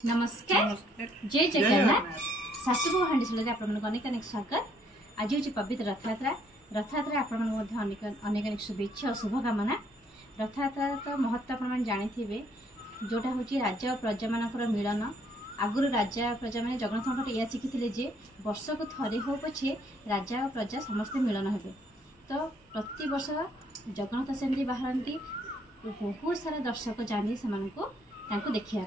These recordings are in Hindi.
नमस्कार जय जगन्नाथ शाशुबो हांडीशल अनेक अनेक स्वागत। आज हूँ पवित्र रथयात्रा। रथयात्रा अनेक अनेक शुभेच्छा और शुभकामना। रथयात्रा तो महत्व आप जानी जोटा हूँ राजा और प्रजा मान मिलन। आगुरी राजा प्रजा मैंने जगन्नाथ या शिखी जे वर्ष को थे हो पछे राजा और प्रजा समस्ते मिलन हे। तो प्रति वर्ष जगन्नाथ सेमती बाहर बहुत सारा दर्शक जाती से देखा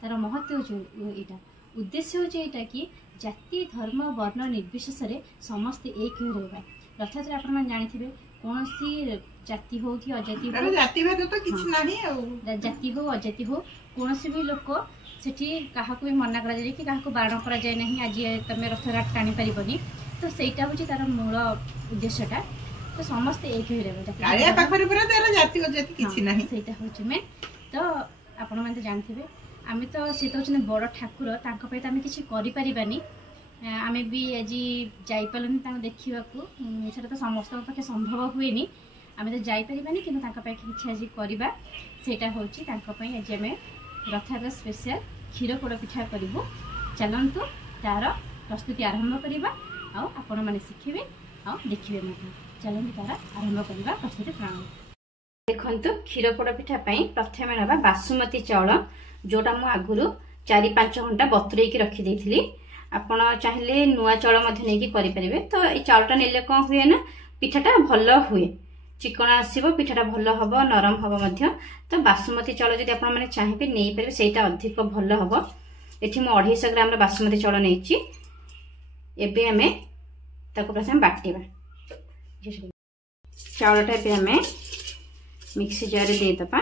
तार महत्व होता उद्देश्य होता कि जाति धर्म वर्ण निर्विशेष समस्ते एक ही रहा। रथयात्रा आप जानी कौन सी जाति हो कि अजाति हो जाति हो अजाति हो कौन भी लोक सेठी क्या भी मना करा जाए कि क्या बारण करा जाए नहीं आज तुम रथ टाणी पारबनी। तो सहीटा हूँ तार मूल उद्देश्यटा। तो समस्ते एक ही रहा मेन। तो आपण मैंने जानते आम तो सी तो बड़ ठाकुर तांको तो आम किसी करें आम भी आज जापारूनी देखा से तो समस्त पाखे संभव हुए आम तो जापारानी कि किसी आज करवा सेटा हूँ आज आम रथयात्रा स्पेशल क्षीर पोड़ पिठा करूँ। चलतु तार प्रस्तुति आरंभ करवा आपण मैंने शिखे आ देखिए चलते तार आरंभ करवा प्रस्तुति प्रणाली। देखु क्षीर पोड़ पिठा प्रथम ना बासुमती चाउल जोटा मु आगुरु 4-5 घंटा बतुरे रखी आपण चाहिए नुआ चाउल नहीं करें। तो ये चाउलटा नेले कौन हुए ना पिठाटा भल हुए चिकन आसो पिठाटा भल हम नरम हम। तो बासुमती चाउल जब आप चाहिए नहीं पारे से अधिक भल हम। ये 250 ग्राम बासुमती चाउल नहीं एबे आमे ताको प्रथम बाटिबा। चाउलटा एबे आमे मिक्सी जार दे दबा।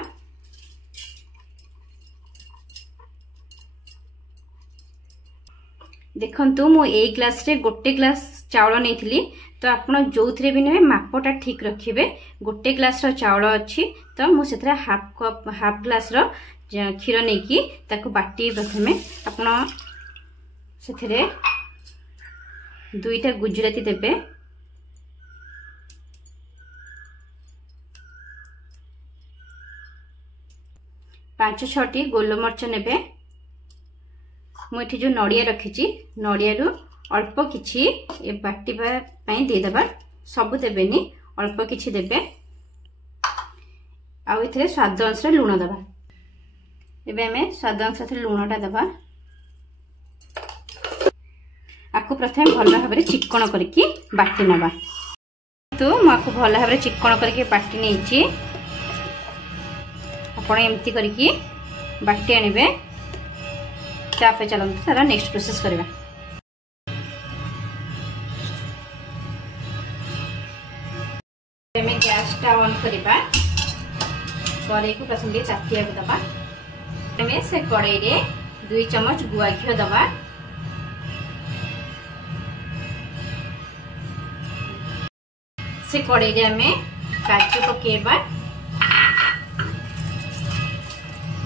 देखंतु मु एक ग्लास रे गोटे ग्लास चाउल नहीं तो आपण जो थे भी ने मापटा ठीक रखिए। गोटे ग्लास रो चाउल अच्छी तो मुझे हाफ ग्लास रो क्षीर नहीं कि ताको बाटी प्रथमे आपण से 2टा गुजराती देबे। 5-6टी गोलमर्च नेबे। मुझे जो नड़िया रखी नड़िया अल्प किछि बाटिबा देदेबा सबू देवेनि अल्प किछि देबे। आउ इथरे स्वाद अनुसार लुण दबा। एबे हमें स्वाद अनुसार लुणटा दबा। आपको प्रथम भल भाव चिक्कण करके बाटी नबा। तो मुझे भल भाव चिक्कण करके बाटी नहीं आप एमती करके बाटी आनिबे। तापर चलते तार नेक्स्ट प्रोसेस करवा। गैस टा ऑन करवा। कड़ाई को प्रथम तातिया दबा। से कड़ाई रे 2 चम्मच गुआ घी दबा। से कड़ाई रे हमें काजू पकेबा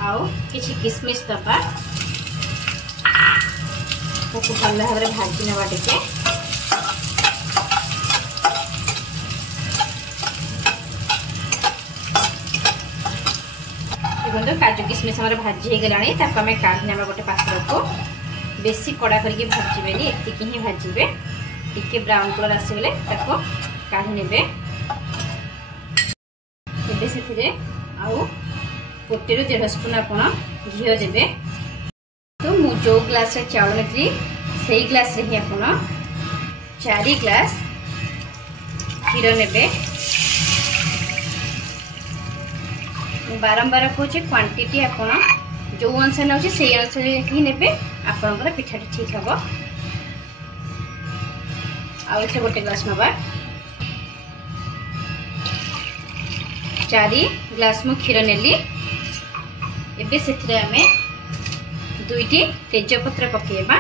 आउ किछि किशमिश दबा। भल भाव भाजी नवा टिके। देखो काजू किशमिश भाजी हो गलानी आम काढ़ी ना गोटे पात्र को। बेसी कड़ा करके भाजबेनि एतिकी ही भाजबे। टिके ब्राउन कलर आसगले काढ़ी नेबे। एबे सेथिरे आउ 1-1.5 स्पून आपण घी देबे। तो मु जो ग्लास चाउल नेत्री से ग्लास रे ही आपण 4 ग्लास क्षीर नेबे। बारंबार कहूँ क्वांटिटी आपण जो अनुसार नौ से अनुसार ही नेबे आपणकर पिठाटी ठीक हम। आउ 1 ग्लास नवा। 4 ग्लास मु क्षीर नेली। एबे सेथिरे हमें 2टी तेजपत्र पकेबा।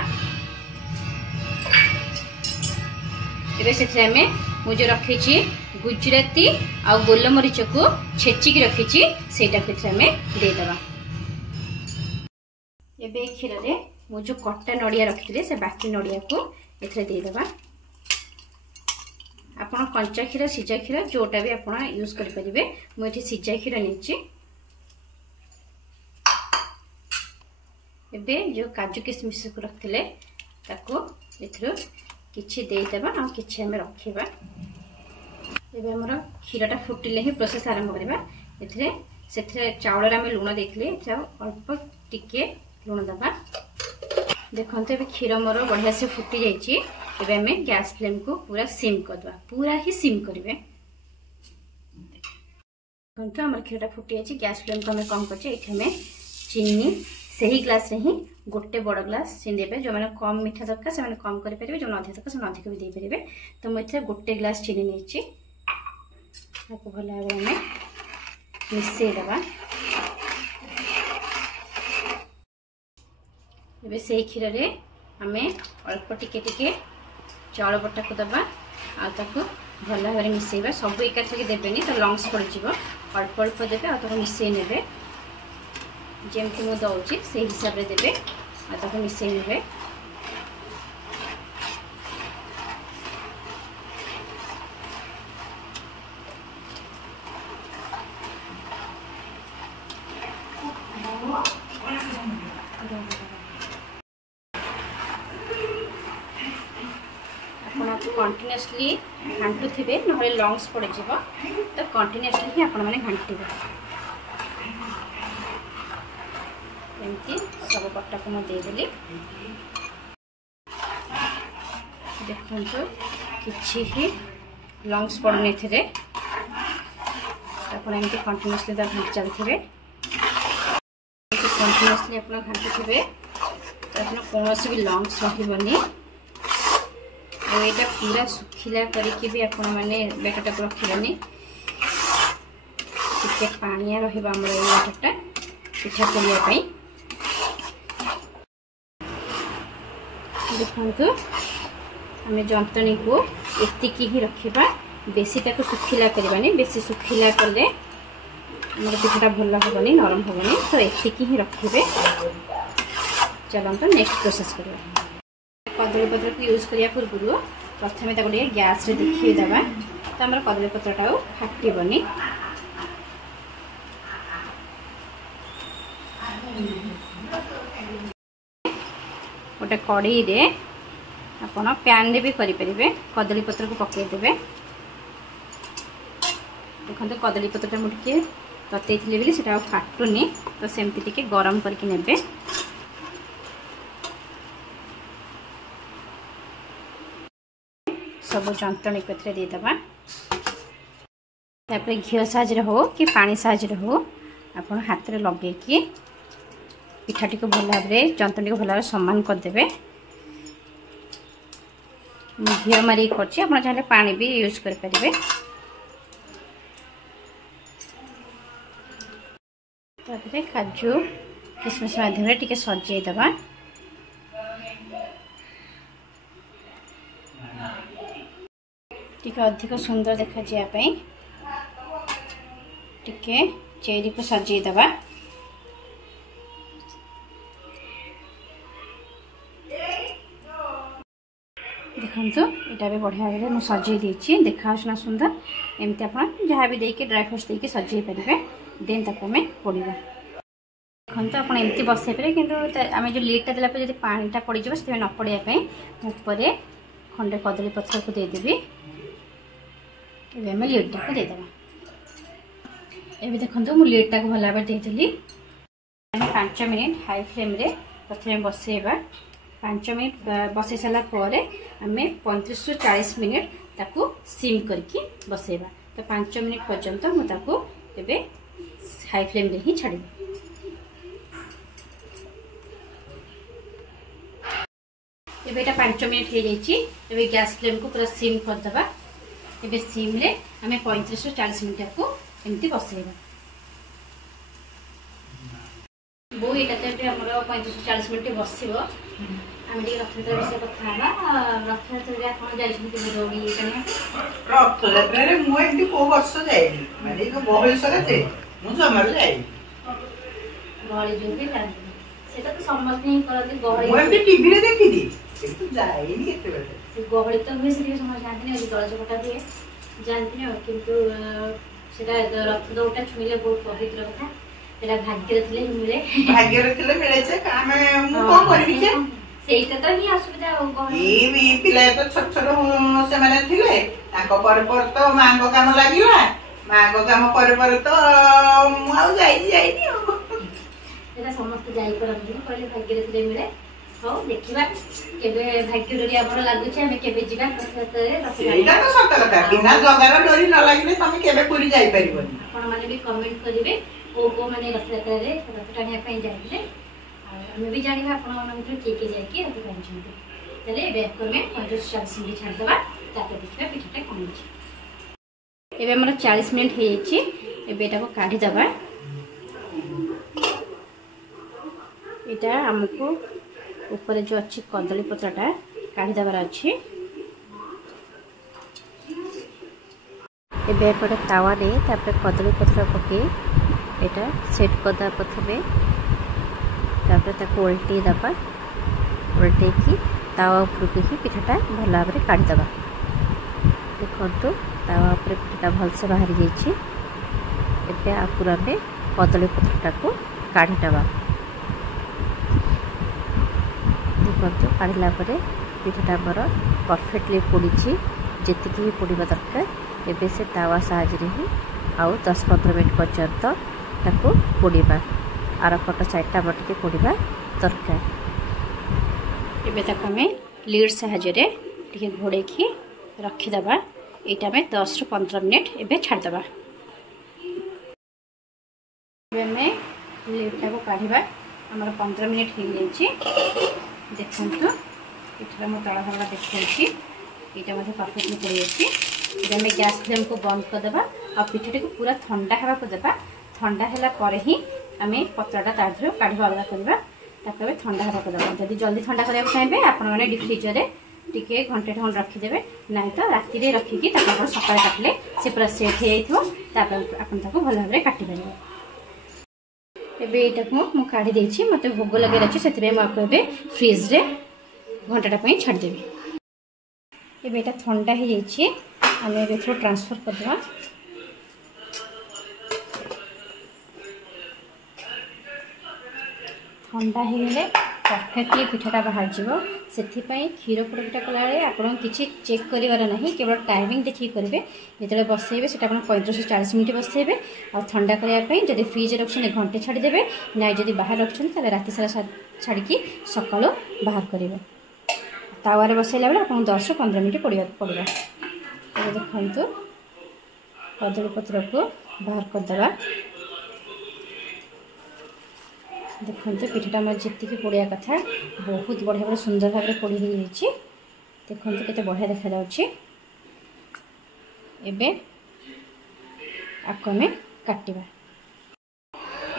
एबे सेथिरे हमें मुझे रखी गुजराती आ गोलमरीच को छेचिक रखी सेटा हमें देदेबा। एबे क्षीर रे मु जो कट्टा नड़िया रखी से बाकी नड़िया को एथरे देदेबा। आपण कंचा क्षीर सीजा क्षीर जोटा भी आपण यूज कर परिबे। मु एठी सीजा क्षीर नेछि। एबे जो काजू किशमिश को रखिले ताको एथरो किछि देइतबा आ किछि हमें रखिबा। एबे हमर खीराटा फुटिले ही प्रोसेस आरंभ करबा। एथरे सेथरे चावल रे हम लूण देखले एथरा अल्प टिके लूण दबा। देखंते एबे क्षीर मोर बढ़िया से फुटी जाइछि। एबे हमें गैस फ्लेम को पूरा सिम करदबा, पूरा ही सिम करिवे। देखंते हमर खीरटा फुटी जाइछि। गैस फ्लेम को हमें कम करछि। एठी हमें चीनी सही ग्लास रे ही गोटे बड़ ग्लास चीनी देबे। जो माने कम मीठा दरकार से माने कम करि परिबे, जो अधिक दरकार से अधिक भी दे परिबे। तो मैं एथे गोटे ग्लास चीनी नेछि। ताको भला भाबे हमें मिसै दबा। एबे से क्षीर रे हमें अल्प टिके टिके चावल बटा को दबा आ ताको भला भाबे मिसैबा। सब एका थके देबेनी तो लंग्स पड़ जिवो। अल्प अल्प देबे आ ताको मिसै नेबे। जेमती मु दउची से हिसाब रे देबे आ ताको मिसै नेबे। कंटिन्यूअसली घांटू थे ना लंग्स पड़ जीव। तो कंटिन्यूअसली ही आपण मैंने घांटे एमती सब बटा को मुझेदेली। देखो किसी ही लंग्स पड़नी थे एमती कंटिन्यूअसली घाटी चलते। कंटिन्यूअसली आप घाटू थे तो कौन भी लंग्स रही। यहाँ पूरा सुखिला करके भी आपण मैंने बैटर को रखिबनी। टिके पानिया रहिबा हमर ए बैटरटा पिठा करिया पई। देखंतु हमें जंतनी को एतिकी ही रखिबा। बेसी ताको सुखिला करबानी। बेसी सुखिला करले हमर पिठाटा भल होबनी, नरम होबनी। तो एतिकी ही रखिबे। चलंतु नेक्स्ट प्रोसेस करबा। कदली पत्र को यूज करिया पूर्व प्रथमे ताको गैस रे देखिए दबा। तो हमर कदली पत्रटा फाटिबनी। गोटे कढ़ई रे आपण पैन रे भी करि परिबे। कदली पत्र को पके देबे। देखंतु कदली पत्रटा मुटिके तते थिले बिली सेटा फाटुनी। तो सेमति टिके गरम करके नेबे। सब जंतनी को देदेबा। घी साहाଯ୍य हो कि पानी साहाଯ୍य हो आप हाथ में लगे कि पिठाटी को भल भाव जंतनी को भल भाव समान करदे। घी मारिक कर पानी भी यूज करें। काजू किशमिश माध्यम टी सजेदेबा। टिके अधिक सुंदर देखा जाए टिके चेरी को सजेदेबा। देखो यहाँ भी बढ़िया भाव मुझे सजे देती देखा ना सुंदर। एमती आप जहाँ भी देके ड्राई फ्रूट्स देके सजे पारे। देन तक आम पोड़ा। देखो आप एमती बसई पारे कि आम जो लीडटा देला जो पानीटा पड़ जाए से न पड़ापी ऊपर खंडे कदली पत्र को देदेवी। एम लीडटा को देदेबा। एवं देखो मुझे लीडटा को भल भाव देदेली। 5 मिनट हाई फ्लेम रे प्रथम बसैबा। 5 मिनट बसई सारा आम 35 ରୁ 40 मिनट ताकू सिम करके बसैबा। तो 5 मिनट पर्यंत मुझे हाई फ्लेम रे ही छाड़ी। एबे 5 मिनट हो जाए। गैस फ्लेम को पूरा सिम करदबा। एबे सिम रे आम 35 ରୁ 40 मिनट को एमती बसैबा। बो ये 35 ରୁ 40 मिनट बसब। आम रथयात्रा विषय कथा रथयात्रा आप दौड़ी रथयात्रा मुझे कौ वर्ष जाए गहली सर जमार जाए गहली जो भी से तो समस्त ही करते गहली मुझे टीवी रे देखी जाएनी गहली तो हुए से समझ जानते नहीं दल चकटा हुए जानते नहीं किंतु सेटा रथ दौड़टा छुईले बहुत पवित्र कथा। ସେଟା ଭାଗ୍ୟରେ ଥିଲେ ମିଳେ। ଭାଗ୍ୟରେ ଥିଲେ ମିଳେ ଯେ ଆମେ ମୁଁ କଣ କରିବି ଯେ ସେଇଟା ତ ହିଁ ଅସୁବିଧା ଆଉ ଏଇ ପିଲା ତ ଛୋଟ ଛୋଟ ସେମାନେ ଥିଲେ ତାଙ୍କ ପରେ ପରେ ତ ମାଙ୍କ କାମ ଲାଗିଲା ମାଙ୍କ କାମ ପରେ ପରେ ତ ମୁଁ ଆଉ ଯାଇନି ଆଉ ସେଟା ସମସ୍ତେ ଯାଇପାରନ୍ତି କହିଲେ ଭାଗ୍ୟରେ ଥିଲେ ମିଳେ। ହଉ ଦେଖିବା କେବେ ଭାଗ୍ୟ ଡୋରି ଆମର ଲାଗୁଛି ଆମେ କେବେ ଯିବା ରଥଯାତ୍ରାରେ। ସେଇଟା ତ ସତ କଥା ବିନା ଜଗାର ଡୋରି ନ ଲାଗିଲେ ତମେ କେବେ ପୁରୀ ଯାଇପାରିବନି। ଆପଣ ମାନେ ବି କମେଣ୍ଟ କରିବେ କୋଉ ମାନେ ରଥଯାତ୍ରାରେ ରଥ ଟାଣିବା ପାଇଁ ଯାଇଥିଲେ ଆଉ ଆମେ ବି ଜାଣିବା ଆପଣ ମାନଙ୍କର କିଏ କିଏ ଯାଇକି ରଥ ଟାଣିଛନ୍ତି। ତାହେଲେ ଏବେ ଆମେ 40 ମିନିଟ୍ ଛାଡ଼ିଦେବା ତାପରେ ଦେଖିବା ପିଠାଟା କଣ ହେଇଛି। ଏବେ ଆମର 40 ମିନିଟ୍ ହେଇଯାଇଛି। ଏବେ ଏଟାକୁ କାଢିଦେବା। ଏଇଟା ଆମକୁ ऊपर जो अच्छी कदली पत्रटा काढ़ीदेवार अच्छी। एबे एपटे तावा दे तापर कदली पत्र पके एटा सेट करदा प्रथमे तापर ताको उल्टी दबा उल्टे की तावा ऊपर ही पिठाटा भल भाव में काढ़ीदेवा। देखो तावा ऊपर पिठाटा भलसे बाहरी जाइए। एबे आपुर आम कदली पत्रटा को काढ़ीदेवा। देखो काढ़ला पिठाटा आमर परफेक्टली पोड़ी जी भी पोड़ा दरकार। एबे से तावा साहाଯ୍य ही आउ 10-15 मिनट पर्यंत ताको पोड़ा आर पट साइडटा टे पोड़ा दरकार। एबे ताको हमें लीड साहाଯ୍य टे घोड़े रखीदबा। यहाँ में 10-15 मिनट एबे छाड़दबा। आमे लीडटा को काढ़ा आमर 15 मिनट हो जाए। देखु पिठाटा मो तला भाग देखी यहाँ मतलब परफेक्टली पड़ जाए। आम गैस फ्लेम को बंद करदे आ पिठाटी को पूरा ठंडा हवा को देवा। ठंडा है ही आम पत्रटा तार काढ़ अलग करवा ताकि ठंडा हवा को देवा। जब जल्दी ठंडा करने चाहिए आपण मैंने डीप फ्रिजर टे घंटे खंड रखीदे ना तो राति रखिकी सका काटिले से पूरा सेट हो जापर भल भाव में काटिपारे। एबे एटा को मु काढ़ी देछि मते भोग लगे रछि सेति में आपको एबे फ्रिज रे घंटाटा पई छाड़ देबी। एबे एटा ठंडा हो जाइछि आमे एबे थ्रो ट्रांसफर कर देबा। ठंडा हो गले परफेक्टली पिठाटा बाहर जीवो। सेति पई क्षीर पोड़ पिठा कला बेले आपन किछि चेक करिवार नाही केवल टाइमिंग देखि करिवे। जेतले बसैबे सेटा आपन 35-40 मिनिट बसैबे और ठंडा करिया पई जदि फ्रिज रखछन घंटे छाड़ी देबे ना जदि बाहर रखछन ताले राति सारा छाड़ी की सकाळो बाहर करिवे। तावा रे बसैला बेले आपन 10-15 मिनिट पड़िबा। ए देखंतु कदली पत्र को बाहर कर देबा। देखो पिठाटा मोर जी पोड़ा कथा बहुत बढ़िया भाव सुंदर भाव में पोड़ी देखो केते बढ़िया देखा जाउछि। एबे आको में काटिबा।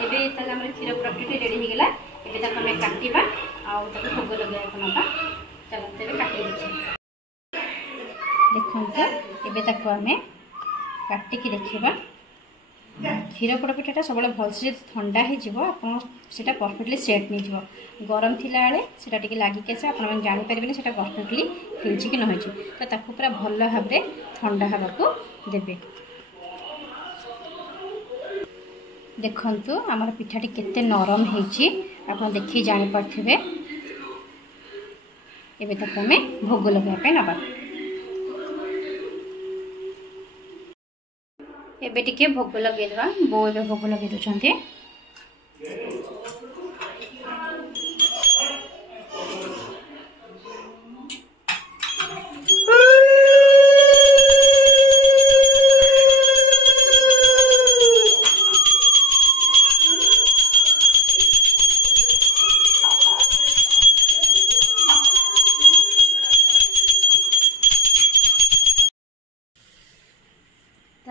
एबे तक हमर क्षीर प्रक्रिया रेडी हो गला। एबे तक हमें काटिबा आ तक भोग लगे नबा। चलो तेबे काटि देखि। देखंतु एबे तक हमें काटि की देखिबा। क्षीर पोड़ पिठाटा सब भलसे ठंडा होटा परफेक्टली सेट नहीं जीव। गरम थिला बेले सेटा टिके लागी के आप जानि परिबेनी सेटा परफेक्टली होइछि कि न होइछि। तो ताकू पूरा भल भाव में ठंडा हवा को देबे। देखंतु हमर पिठाटी केते नरम होइछि आप देखि जानि परथिबे। एबे तक हमें भोग लगा पे नबा। एबे टिके भोग लगे देवा। बो एबे भोग लगे दउछन्ते।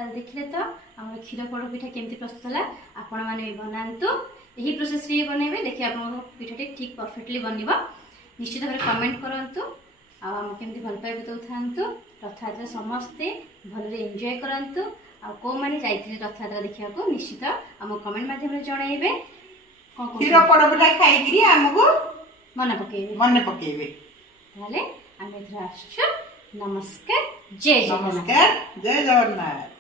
देखिले तो आम क्षीर पोड़ पिठा केमती प्रस्तुत है। आपण मैंने भी बनातु यही प्रोसेस रे बनइबे। देखिए आप पिठाटी ठीक परफेक्टली बनइबा। निश्चित भाव कमेंट करंतु आम केमती भल पाइबे तो थांतु। रथयात्रा समस्ते भलरे एंजॉय करंतु आ को माने जाइथिले रथयात्रा देखिया को निश्चित आम कमेंट माध्यम रे जणाइबे। क्षीर पोड़ पिठा खाइकरी हमको मन पकेइबे ताले आमे एथरा आछु। नमस्कार जय जगन्नाथ।